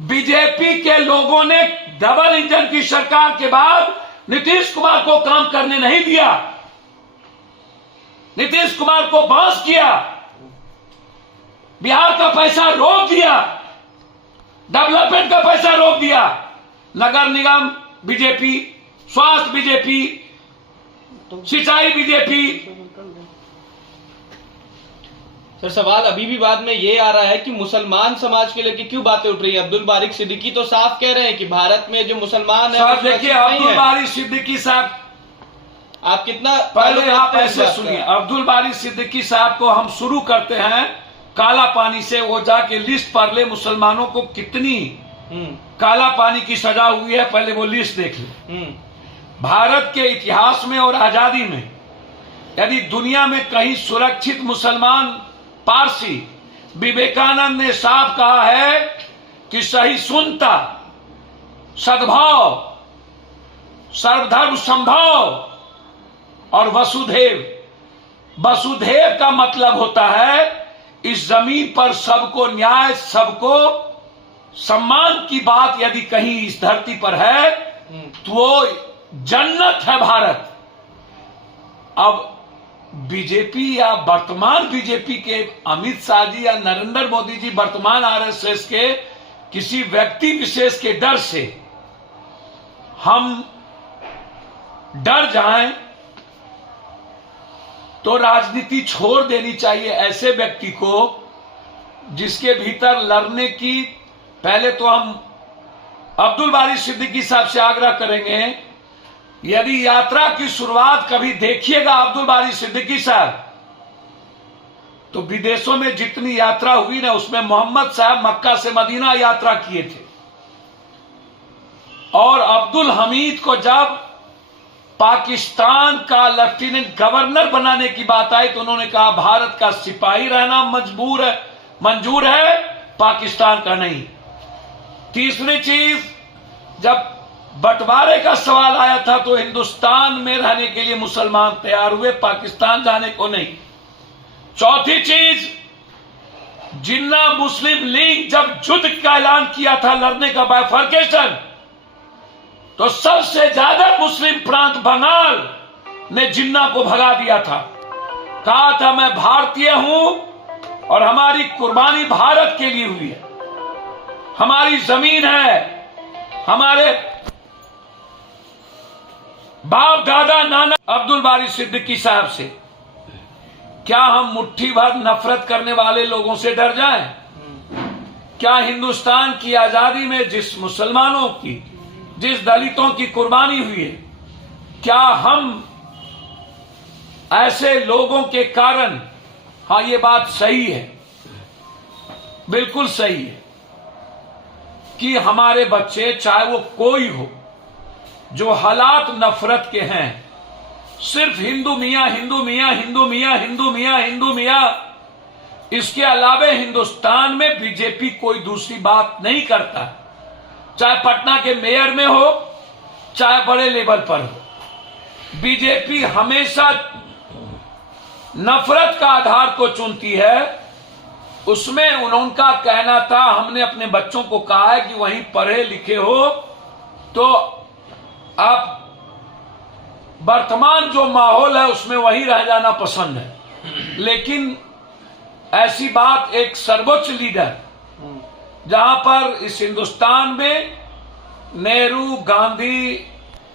BJP के लोगों ने डबल इंजन की सरकार के बाद नीतीश कुमार को काम करने नहीं दिया, नीतीश कुमार को बांस किया, बिहार का पैसा रोक दिया, डेवलपमेंट का पैसा रोक दिया। नगर निगम बीजेपी, स्वास्थ्य बीजेपी, सिंचाई बीजेपी। सर सवाल अभी भी बाद में ये आ रहा है कि मुसलमान समाज के लेके क्यों बातें उठ रही है? अब्दुल बारिक सिद्दीकी तो साफ कह रहे हैं कि भारत में जो मुसलमान है, सर देखिए, अब्दुल बारिक सिद्दीकी साहब, आप कितना पहले आप ऐसे सुनिए। अब्दुल बारिक सिद्दीकी साहब को हम शुरू करते हैं काला पानी से। वो जाके लिस्ट पढ़ ले मुसलमानों को कितनी काला पानी की सजा हुई है, पहले वो लिस्ट देख ले। भारत के इतिहास में और आजादी में यदि दुनिया में कहीं सुरक्षित मुसलमान पारसी, विवेकानंद ने साफ कहा है कि सहिष्णुता, सद्भाव, सर्वधर्म संभाव और वसुधैव। वसुधैव का मतलब होता है इस जमीन पर सबको न्याय, सबको सम्मान की बात यदि कहीं इस धरती पर है तो वो जन्नत है भारत। अब बीजेपी या वर्तमान बीजेपी के अमित शाह जी या नरेंद्र मोदी जी वर्तमान आरएसएस के किसी व्यक्ति विशेष के डर से हम डर जाएं तो राजनीति छोड़ देनी चाहिए ऐसे व्यक्ति को जिसके भीतर लड़ने की। पहले तो हम अब्दुल बारिक सिद्दीकी साहब से आग्रह करेंगे, यदि यात्रा की शुरुआत कभी देखिएगा अब्दुल बारिक सिद्दीकी साहब, तो विदेशों में जितनी यात्रा हुई ना उसमें मोहम्मद साहब मक्का से मदीना यात्रा किए थे। और अब्दुल हमीद को जब पाकिस्तान का लेफ्टिनेंट गवर्नर बनाने की बात आई तो उन्होंने कहा भारत का सिपाही रहना मंजूर है, पाकिस्तान का नहीं। तीसरी चीज, जब बंटवारे का सवाल आया था तो हिंदुस्तान में रहने के लिए मुसलमान तैयार हुए, पाकिस्तान जाने को नहीं। चौथी चीज, जिन्ना मुस्लिम लीग जब युद्ध का ऐलान किया था, लड़ने का बाइफर्केशन, तो सबसे ज्यादा मुस्लिम प्रांत बंगाल ने जिन्ना को भगा दिया था। कहा था मैं भारतीय हूं और हमारी कुर्बानी भारत के लिए हुई है, हमारी जमीन है, हमारे बाप दादा नाना। अब्दुल बारिक सिद्दीकी साहब से क्या हम मुट्ठी भर नफरत करने वाले लोगों से डर जाएं? क्या हिंदुस्तान की आजादी में जिस मुसलमानों की, जिस दलितों की कुर्बानी हुई है, क्या हम ऐसे लोगों के कारण, हाँ ये बात सही है, बिल्कुल सही है कि हमारे बच्चे चाहे वो कोई हो, जो हालात नफरत के हैं, सिर्फ हिंदू मियां हिंदू मियां हिंदू मियां हिंदू मियां हिंदू मियां, इसके अलावे हिंदुस्तान में बीजेपी कोई दूसरी बात नहीं करता, चाहे पटना के मेयर में हो, चाहे बड़े लेवल पर हो। बीजेपी हमेशा नफरत का आधार को चुनती है। उसमें उनका कहना था, हमने अपने बच्चों को कहा है कि वहीं पढ़े लिखे हो तो आप वर्तमान जो माहौल है उसमें वहीं रह जाना पसंद है। लेकिन ऐसी बात एक सर्वोच्च लीडर, जहां पर इस हिंदुस्तान में नेहरू, गांधी,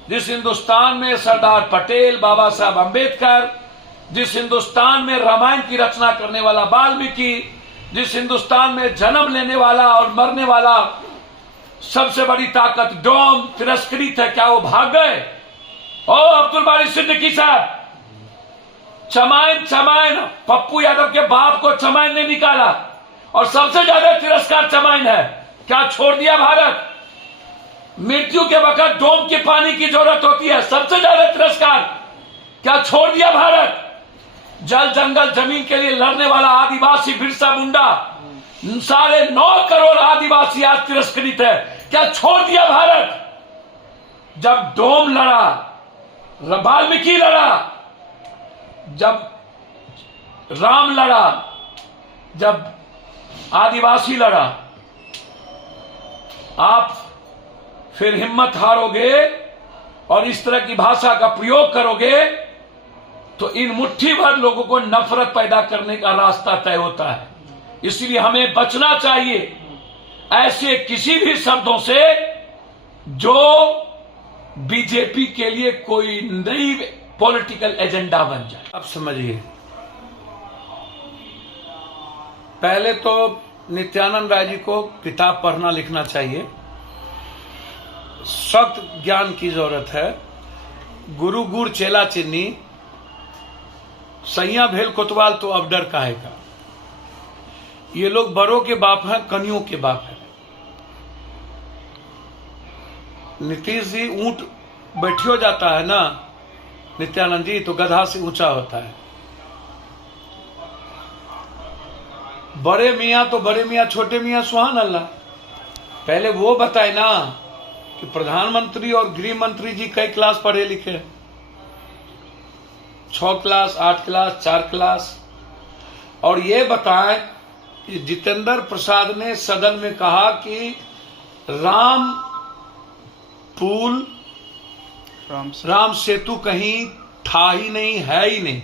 जिस हिंदुस्तान में सरदार पटेल, बाबा साहब अंबेडकर, जिस हिंदुस्तान में रामायण की रचना करने वाला वाल्मीकि, जिस हिंदुस्तान में जन्म लेने वाला और मरने वाला सबसे बड़ी ताकत डोम तिरस्कृत है, क्या वो भाग गए? ओ अब्दुल बारिक सिद्दीकी साहब, चमाइन पप्पू यादव के बाप को चमाइन ने निकाला और सबसे ज्यादा तिरस्कार चमाइन है, क्या छोड़ दिया भारत? मृत्यु के वक्त डोम के पानी की जरूरत होती है, सबसे ज्यादा तिरस्कार, क्या छोड़ दिया भारत? जल जंगल जमीन के लिए लड़ने वाला आदिवासी बिरसा मुंडा, 9.5 करोड़ आदिवासी आज तिरस्कृत है, क्या छोड़ दिया भारत? जब डोम लड़ा, वाल्मीकि लड़ा, जब राम लड़ा, जब आदिवासी लड़ा, आप फिर हिम्मत हारोगे और इस तरह की भाषा का प्रयोग करोगे तो इन मुट्ठी भर लोगों को नफरत पैदा करने का रास्ता तय होता है। इसलिए हमें बचना चाहिए ऐसे किसी भी शब्दों से जो बीजेपी के लिए कोई नई पॉलिटिकल एजेंडा बन जाए। अब समझिए, पहले तो नित्यानंद राय जी को किताब पढ़ना लिखना चाहिए, सख्त ज्ञान की जरूरत है। गुरु गुर चेला चिन्नी, सैया भेल कोतवाल तो अब डर काहे का। ये लोग बड़ों के बाप हैं, कनियों के बाप हैं। नीतीश जी ऊंट बैठियो जाता है ना नित्यानंद जी, तो गधा से ऊंचा होता है। बड़े मियाँ तो बड़े मियाँ, छोटे मियाँ सुहान अल्लाह। पहले वो बताए ना कि प्रधानमंत्री और गृह मंत्री जी कई क्लास पढ़े लिखे, 6 क्लास, 8 क्लास, 4 क्लास। और ये बताएं कि जितेंद्र प्रसाद ने सदन में कहा कि राम पुल, राम सेतु कहीं था ही नहीं, है ही नहीं।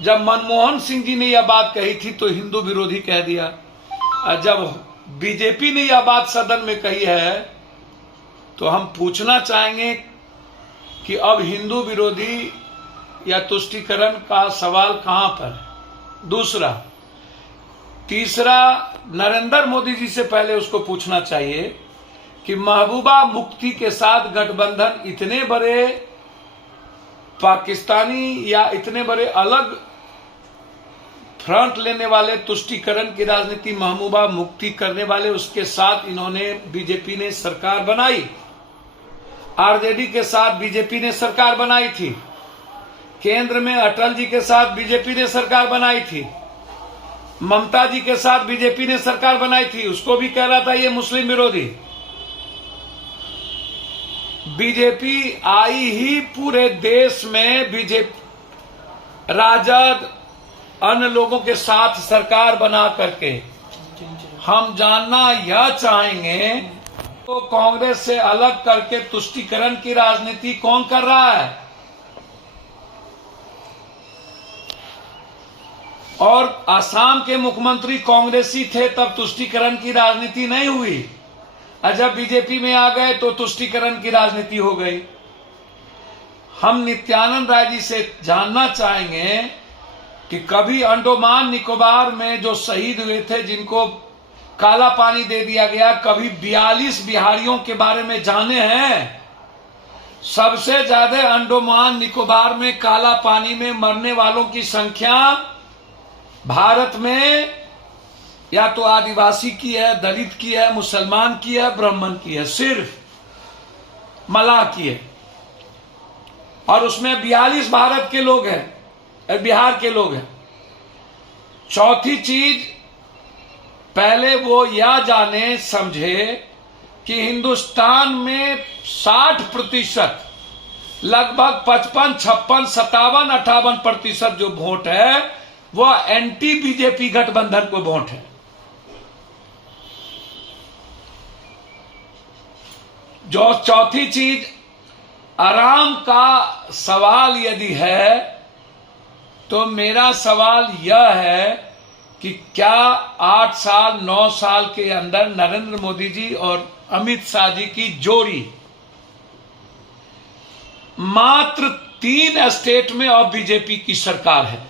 जब मनमोहन सिंह जी ने यह बात कही थी तो हिंदू विरोधी कह दिया, और जब बीजेपी ने यह बात सदन में कही है तो हम पूछना चाहेंगे कि अब हिंदू विरोधी या तुष्टीकरण का सवाल कहां पर है। दूसरा, तीसरा, नरेंद्र मोदी जी से पहले उसको पूछना चाहिए कि महबूबा मुफ्ती के साथ गठबंधन इतने बड़े पाकिस्तानी या इतने बड़े अलग फ्रंट लेने वाले, तुष्टीकरण की राजनीति महबूबा मुफ्ती करने वाले, उसके साथ इन्होंने बीजेपी ने सरकार बनाई। आरजेडी के साथ बीजेपी ने सरकार बनाई थी। केंद्र में अटल जी के साथ बीजेपी ने सरकार बनाई थी। ममता जी के साथ बीजेपी ने सरकार बनाई थी, उसको भी कह रहा था ये मुस्लिम विरोधी। बीजेपी आई ही पूरे देश में, बीजेपी राजद अन्य लोगों के साथ सरकार बना करके। हम जानना यह चाहेंगे तो कांग्रेस से अलग करके तुष्टीकरण की राजनीति कौन कर रहा है। और असम के मुख्यमंत्री कांग्रेसी थे तब तुष्टीकरण की राजनीति नहीं हुई, और जब बीजेपी में आ गए तो तुष्टीकरण की राजनीति हो गई। हम नित्यानंद राय जी से जानना चाहेंगे कि कभी अंडमान निकोबार में जो शहीद हुए थे, जिनको काला पानी दे दिया गया, कभी 42 बिहारियों के बारे में जाने हैं? सबसे ज्यादा अंडमान निकोबार में काला पानी में मरने वालों की संख्या भारत में या तो आदिवासी की है, दलित की है, मुसलमान की है, ब्राह्मण की है, सिर्फ मलाह की है। और उसमें 42 भारत के लोग हैं, बिहार के लोग हैं। चौथी चीज, पहले वो यह जाने समझे कि हिंदुस्तान में 60%, लगभग 55, 56, 57, 58% जो वोट है वह एंटी बीजेपी गठबंधन को वोट है। जो चौथी चीज, आराम का सवाल यदि है तो मेरा सवाल यह है कि क्या 8 साल 9 साल के अंदर नरेंद्र मोदी जी और अमित शाह जी की जोड़ी मात्र 3 स्टेट में अब बीजेपी की सरकार है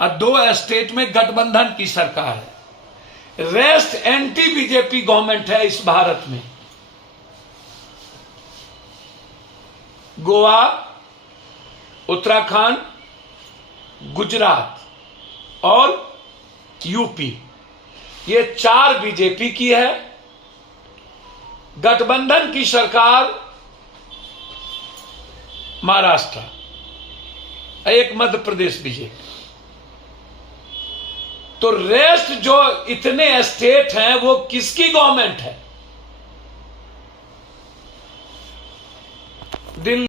और 2 स्टेट में गठबंधन की सरकार है। रेस्ट एंटी बीजेपी गवर्नमेंट है इस भारत में। गोवा, उत्तराखंड, गुजरात और यूपी, ये 4 बीजेपी की है। गठबंधन की सरकार महाराष्ट्र, एक मध्य प्रदेश बीजेपी। तो रेस्ट जो इतने स्टेट हैं वो किसकी गवर्नमेंट है? दिल्ली